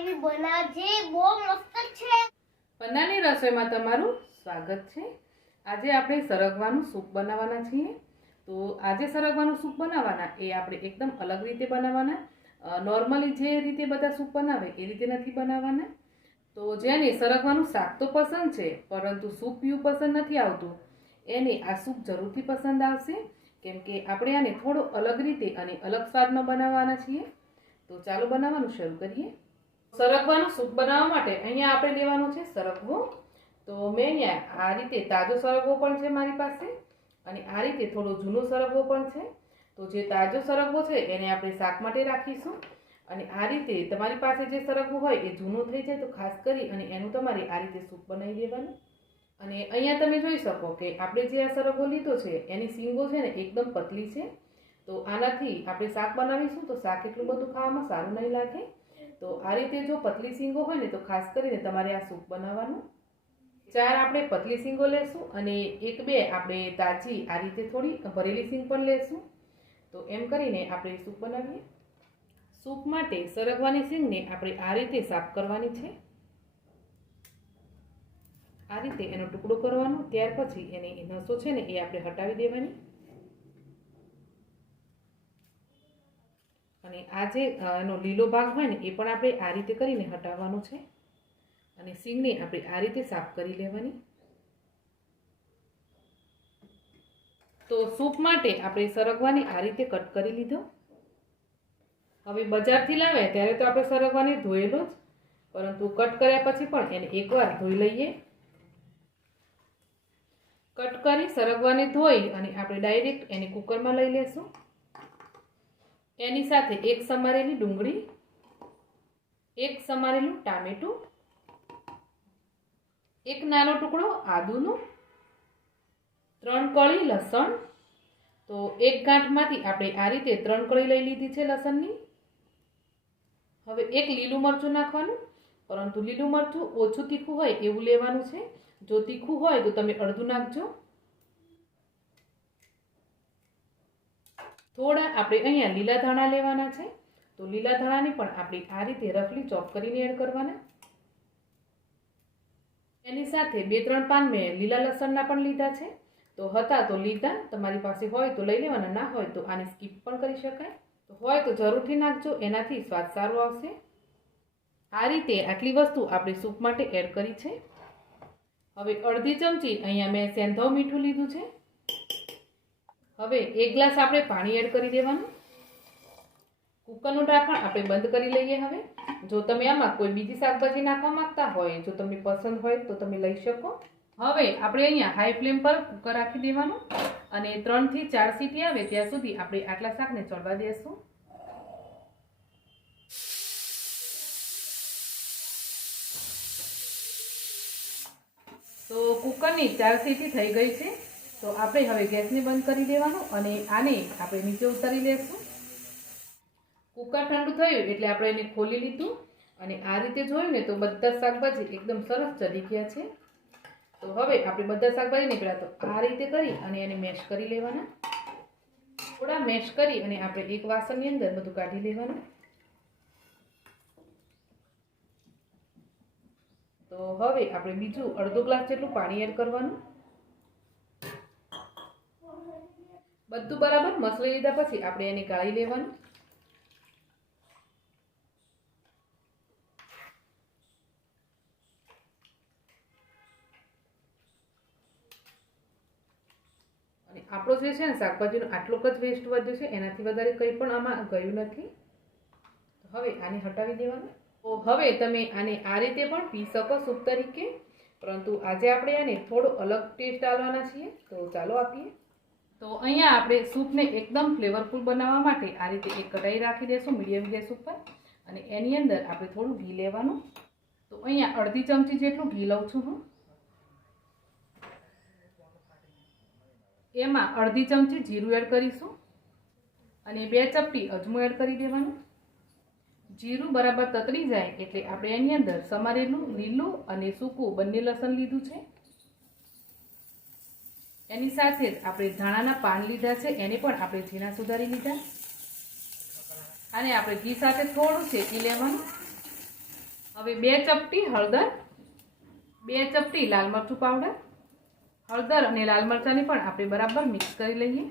એવી બનાવજે, બહુ મસ્ત છે. પન્નાની રસોઈમાં તમારું સ્વાગત છે. આજે આપણે સરગવાનું સૂપ બનાવવાના છીએ. તો આજે સરગવાનું સૂપ બનાવવાના એ આપણે એકદમ અલગ રીતે બનાવવાના. નોર્મલી જે રીતે બધા સૂપ બનાવે એ રીતે નથી બનાવવાના. તો જેને સરગવાનું શાક તો પસંદ છે પરંતુ સૂપ પીવું પસંદ નથી આવતું, એને આ સૂપ જરૂરથી પસંદ આવશે, કેમ કે આપણે આને થોડો અલગ રીતે અને અલગ સ્વાદમાં બનાવવાના છીએ. તો ચાલો બનાવવાનું શરૂ કરીએ. સરગવાનું સૂપ બનાવવા માટે અહીંયા આપણે લેવાનું છે સરગવો. તો મેં અહીંયા આ રીતે તાજો સરગવો પણ છે મારી પાસે, અને આ રીતે થોડો જૂનો સરગવો પણ છે. તો જે તાજો સરગવો છે એને આપણે શાક માટે રાખીશું, અને આ રીતે તમારી પાસે જે સરગવો હોય એ જૂનો થઈ જાય તો ખાસ કરી અને એનું તમારે આ રીતે સૂપ બનાવી દેવાનું. અને અહીંયા તમે જોઈ શકો કે આપણે જે આ સરગવો લીધો છે એની સીંગો છે ને એકદમ પતલી છે. તો આનાથી આપણે શાક બનાવીશું તો શાક એટલું બધું ખાવામાં સારું નહીં લાગે. તો આ રીતે જો પતલી સીંગો હોય ને તો ખાસ કરીને તમારે આ સૂપ બનાવવાનું. 4 આપણે પતલી સીંગો લેશું અને 1-2 આપણે તાજી આ રીતે થોડી ભરેલી સીંગ પણ લેશું. તો એમ કરીને આપણે સૂપ બનાવીએ. સૂપ માટે સરગવાની સીંગને આપણે આ રીતે સાફ કરવાની છે. આ રીતે એનો ટુકડો કરવાનો, ત્યાર પછી એની નસો છે ને એ આપણે હટાવી દેવાની. અને આ જે એનો લીલો ભાગ હોય ને એ પણ આપણે આ રીતે કરીને હટાવવાનો છે. અને સીંગને આપણે આ રીતે સાફ કરી લેવાની. તો સૂપ માટે આપણે સરગવાની આ રીતે કટ કરી લીધો. હવે બજારથી લાવે ત્યારે તો આપણે સરગવાને ધોયેલો જ, પરંતુ કટ કર્યા પછી પણ એને એકવાર ધોઈ લઈએ. કટ કરી સરગવાને ધોઈ અને આપણે ડાયરેક્ટ એને કુકરમાં લઈ લેશું. એની સાથે 1 સમારેલી ડુંગળી, 1 સમારેલું ટામેટું, 1 નાનો ટુકડો આદુનો, 3 કળી લસણ. તો 1 ગાંઠમાંથી આપણે આ રીતે 3 કળી લઈ લીધી છે લસણની. હવે 1 લીલું મરચું નાખવાનું, પરંતુ લીલું મરચું ઓછું તીખું હોય એવું લેવાનું છે. જો તીખું હોય તો તમે અડધું નાખજો. થોડા આપણે અહીંયા લીલા ધાણા લેવાના છે. તો લીલા ધાણાને પણ આપણે આ રીતે રફલી ચોપ કરીને એડ કરવાના. એની સાથે 2-3 પાન મેં લીલા લસણના પણ લીધા છે. તો હતા તો લીધા, તમારી પાસે હોય તો લઈ લેવાના, ના હોય તો આને સ્કીપ પણ કરી શકાય. તો હોય તો જરૂરથી નાખજો, એનાથી સ્વાદ સારો આવશે. આ રીતે આટલી વસ્તુ આપણે સૂપ માટે એડ કરી છે. હવે અડધી ચમચી અહીંયા મેં સેંધવ મીઠું લીધું છે. હવે 1 ગ્લાસ આપણે પાણી એડ કરી દેવાનું. કુકરનું ઢાંકણ આપણે બંધ કરી લઈએ. હવે જો તમે આમાં કોઈ બીજી શાકભાજી નાખવા માંગતા હોય, જો તમને પસંદ હોય તો તમે લઈ શકો. હવે આપણે અહીંયા હાઈ ફ્લેમ પર કુકર રાખી દેવાનું, અને 3 થી 4 સીટી આવે ત્યાં સુધી આપણે આટલા શાકને ચડવા દેશું. તો કુકરની 4 સીટી થઈ ગઈ છે. તો આપણે હવે ગેસને બંધ કરી દેવાનું અને આને આપણે નીચે ઉતારી લેશું. કુકર ઠંડુ થયું એટલે આપણે એને ખોલી લીધું, અને આ રીતે જોયું ને તો બધા શાકભાજી એકદમ સરસ ચડી ગયા છે. તો હવે આપણે બધા શાકભાજીને પહેલાં તો આ રીતે કરી અને એને મેશ કરી લેવાના. થોડા મેશ કરી અને આપણે એક વાસણની અંદર બધું કાઢી લેવાનું. તો હવે આપણે બીજું અડધો ગ્લાસ જેટલું પાણી એડ કરવાનું. બધું બરાબર મસળી લીધા પછી આપણે એને ગાળી લેવાનું. અને આપણો જે છે ને શાકભાજીનો આટલો જ વેસ્ટ વધ્યો છે, એનાથી વધારે કંઈ પણ આમાં ગયું નથી. તો હવે આને હટાવી દેવાનું. તો હવે તમે આને આ રીતે પણ પી શકો સૂપ તરીકે, પરંતુ આજે આપણે આને થોડો અલગ ટેસ્ટ આવવાના છીએ. તો ચાલો આપીએ. તો અહીંયા આપણે સૂપને એકદમ ફ્લેવરફુલ બનાવવા માટે આ રીતે એક કઢાઈ રાખી દઈશું મીડિયમ ગેસ ઉપર, અને એની અંદર આપણે થોડું ઘી લેવાનું. તો અહીંયા અડધી ચમચી જેટલું ઘી લઉં છું હું. એમાં અડધી ચમચી જીરું એડ કરીશું, અને 2 ચપટી અજમો એડ કરી દેવાનું. જીરું બરાબર તતરી જાય એટલે આપણે એની અંદર સમારેલું લીલું અને સૂકું બંને લસણ લીધું છે. એની સાથે જ આપણે ધાણાના પાન લીધા છે, એને પણ આપણે ઝીણા સુધારી લીધા. આને આપણે ઘી સાથે થોડું શેકી લેવાનું. હવે 2 ચપટી હળદર, 2 ચપટી લાલ મરચું પાવડર, હળદર અને લાલ મરચાંને પણ આપણે બરાબર મિક્સ કરી લઈએ.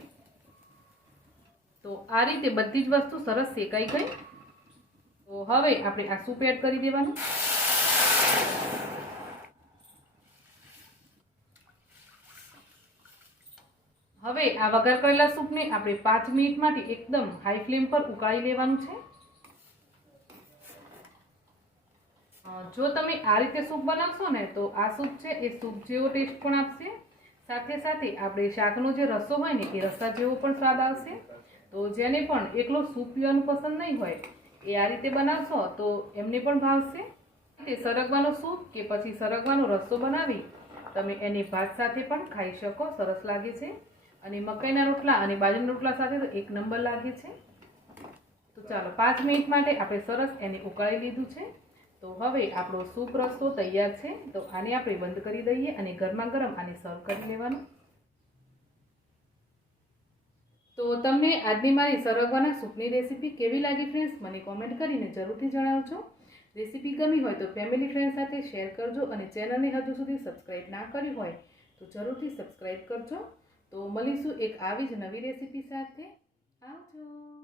તો આ રીતે બધી જ વસ્તુ સરસ શેકાઈ ગઈ. તો હવે આપણે આ સૂપ એડ કરી દેવાનું. હવે આ વઘાર કરેલા સૂપને આપણે 5 મિનિટ માટે એકદમ હાઈ ફ્લેમ પર ઉકાળી લેવાનું છે. જો તમે આ રીતે સૂપ બનાવશો ને તો આ સૂપ છે એ સૂપ જેવો ટેસ્ટ પણ આપશે, સાથે સાથે આપણે શાકનો જે રસો હોય ને એ રસા જેવો પણ સ્વાદ આવશે. તો જેને પણ એકલો સૂપ પીવાનું પસંદ નહીં હોય એ આ રીતે બનાવશો તો એમને પણ ભાવશે. તે સરગવાનો સૂપ કે પછી સરગવાનો રસો બનાવી તમે એને ભાત સાથે પણ ખાઈ શકો, સરસ લાગે છે. અને મકાઈના રોટલા અને બાજરીના રોટલા સાથે તો એક નંબર લાગે છે. તો ચાલો 5 મિનિટ માટે આપણે સરસ એને ઉકાળી લીધું છે. તો હવે આપણો સૂપ રસો તૈયાર છે. તો આને આપણે બંધ કરી દઈએ અને ગરમા ગરમ આને સર્વ કરી લેવાનું. તો તમને આજની મારી સરગવાના સૂપની રેસીપી કેવી લાગી ફ્રેન્ડ્સ, મને કોમેન્ટ કરીને જરૂરથી જણાવજો. રેસીપી ગમી હોય તો ફેમિલી ફ્રેન્ડ સાથે શેર કરજો અને ચેનલને હજુ સુધી સબસ્ક્રાઈબ ના કરી હોય તો જરૂરથી સબસ્ક્રાઈબ કરજો. તો મળીશું એક આવી જ નવી રેસીપી સાથે. આવજો.